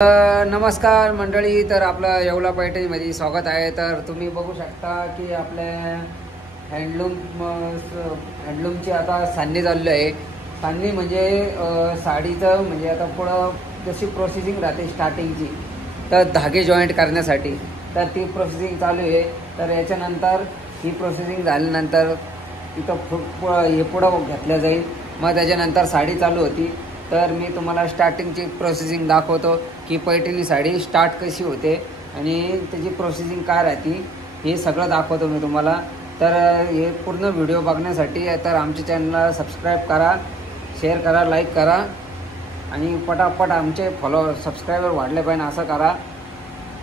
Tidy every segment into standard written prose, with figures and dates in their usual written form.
नमस्कार मंडळी, तर आपलं येवला पैठणीमध्ये स्वागत आहे। तर तुम्ही बघू शकता की आपल्या हँडलूमची आता सान्नी चालू आहे। सान्नी म्हणजे साडीचं म्हणजे आता पुढं जशी प्रोसेसिंग राहते स्टार्टिंगची, तर धागे जॉईंट करण्यासाठी तर ती प्रोसेसिंग चालू आहे। तर याच्यानंतर ही प्रोसेसिंग झाल्यानंतर इथं हे पुढं घेतलं जाईल, मग त्याच्यानंतर साडी चालू होती। तर मी तुम्हाला स्टार्टिंगची प्रोसेसिंग दाखवतो की पैठणी साडी स्टार्ट कशी होते आणि त्याची प्रोसेसिंग काय राहते हे सगळं दाखवतो मी तुम्हाला। तर हे पूर्ण व्हिडिओ बघण्यासाठी तर आमच्या चॅनलला सबस्क्राईब करा, शेअर करा, लाईक करा आणि पटापट आमचे सबस्क्रायबर वाढले पाहिजे असं करा।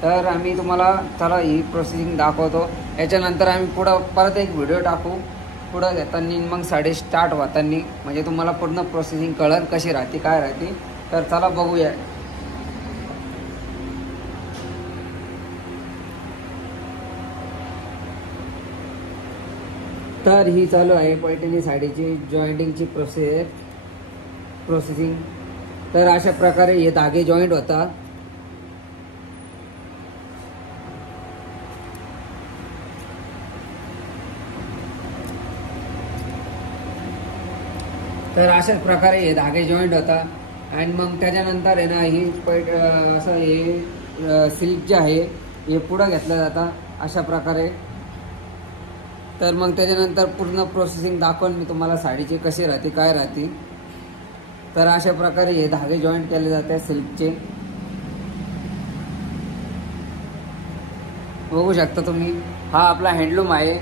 तर आम्ही तुम्हाला चला ही प्रोसेसिंग दाखवतो। याच्यानंतर आम्ही पुढं परत एक व्हिडिओ टाकू पुढं घेताना, मग साडी स्टार्ट होताना म्हणजे तुम्हाला पूर्ण प्रोसेसिंग कळेल कशी राहते काय राहते। तर चला बघूया। तर ही चालू आहे पैठणी साडीची जॉईंटिंगची प्रोसेसिंग। तर अशा प्रकारे हे धागे जॉईंट होतात। तर अशाच प्रकारे हे धागे जॉईंट होतात आणि मग त्याच्यानंतर आहे ना ही असं हे सिल्क जे आहे हे पुढं घेतलं जातं अशा प्रकारे। तर मग त्याच्यानंतर पूर्ण प्रोसेसिंग दाखवून मी तुम्हाला साडीची कशी राहते काय राहते। तर अशा प्रकारे हे धागे जॉईंट केले जाते सिल्कचे, बघू शकता तुम्ही। हा आपला हँडलूम आहे,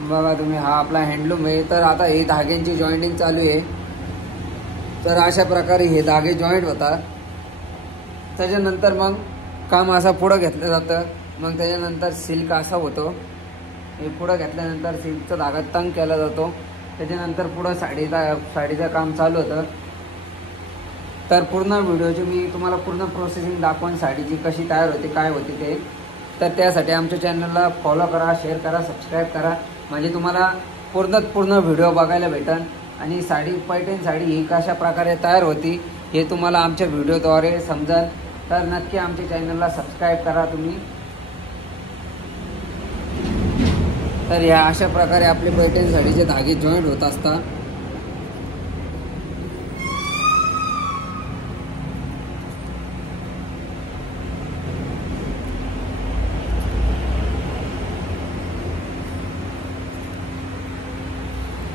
बघा तुम्ही, हा आपला हँडलूम आहे। तर आता हे धाग्यांची जॉईंटिंग चालू आहे। तर अशा प्रकारे हे धागे जॉईंट होतात। त्याच्यानंतर मग काम असं पुढं घेतलं जातं। मग त्याच्यानंतर सिल्क असा होतो, हे पुढं घेतल्यानंतर सिल्कचा धागा तंग केला जातो। त्याच्यानंतर पुढं साडीचं काम चालू होतं। तर पूर्ण व्हिडिओची मी तुम्हाला पूर्ण प्रोसेसिंग दाखवून साडीची कशी तयार होते काय होते ते। तर त्यासाठी आमच्या चॅनलला फॉलो करा, शेअर करा, सबस्क्राईब करा, म्हणजे तुम्हाला पूर्ण व्हिडिओ बघायला भेटेल आणि पैठणी साडी ही कशा प्रकारे तयार होती हे तुम्हाला आमच्या व्हिडिओद्वारे समजेल। तर नक्की आमच्या चॅनलला सबस्क्राईब करा तुम्ही। तर या अशा प्रकारे आपले पैठणी साडीचे धागे जॉईंट होत असतात।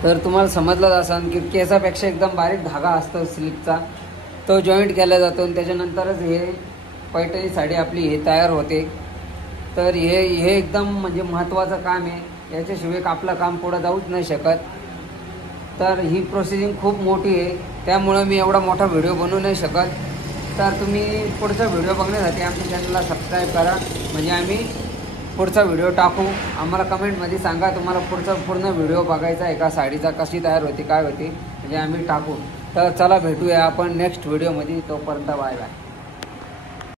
तर तुम्हाला समजलं असेल की केसापेक्षा एकदम बारीक धागा असतो सिल्कचा, तो जॉईंट केला जातो आणि त्याच्यानंतरच हे पैठणी साडी आपली हे तयार होते। तर हे एकदम म्हणजे महत्त्वाचं काम आहे, याच्याशिवाय आपलं काम पुढं जाऊच नाही शकत। तर ही प्रोसेसिंग खूप मोठी आहे, त्यामुळं मी एवढा मोठा व्हिडिओ बनवू नाही शकत। तर तुम्ही पुढचा व्हिडिओ बघण्यासाठी आमच्या चॅनलला सबस्क्राईब करा, म्हणजे आम्ही पुढचा व्हिडिओ टाकू। आम्हाला कमेंटमध्ये सांगा तुम्हाला पूर्ण व्हिडिओ बघायचा आहे का, साडीचा कशी तयार होती काय होती, म्हणजे आम्ही टाकू। तर चला भेटूया आपण नेक्स्ट व्हिडिओमध्ये, तोपर्यंत बाय बाय।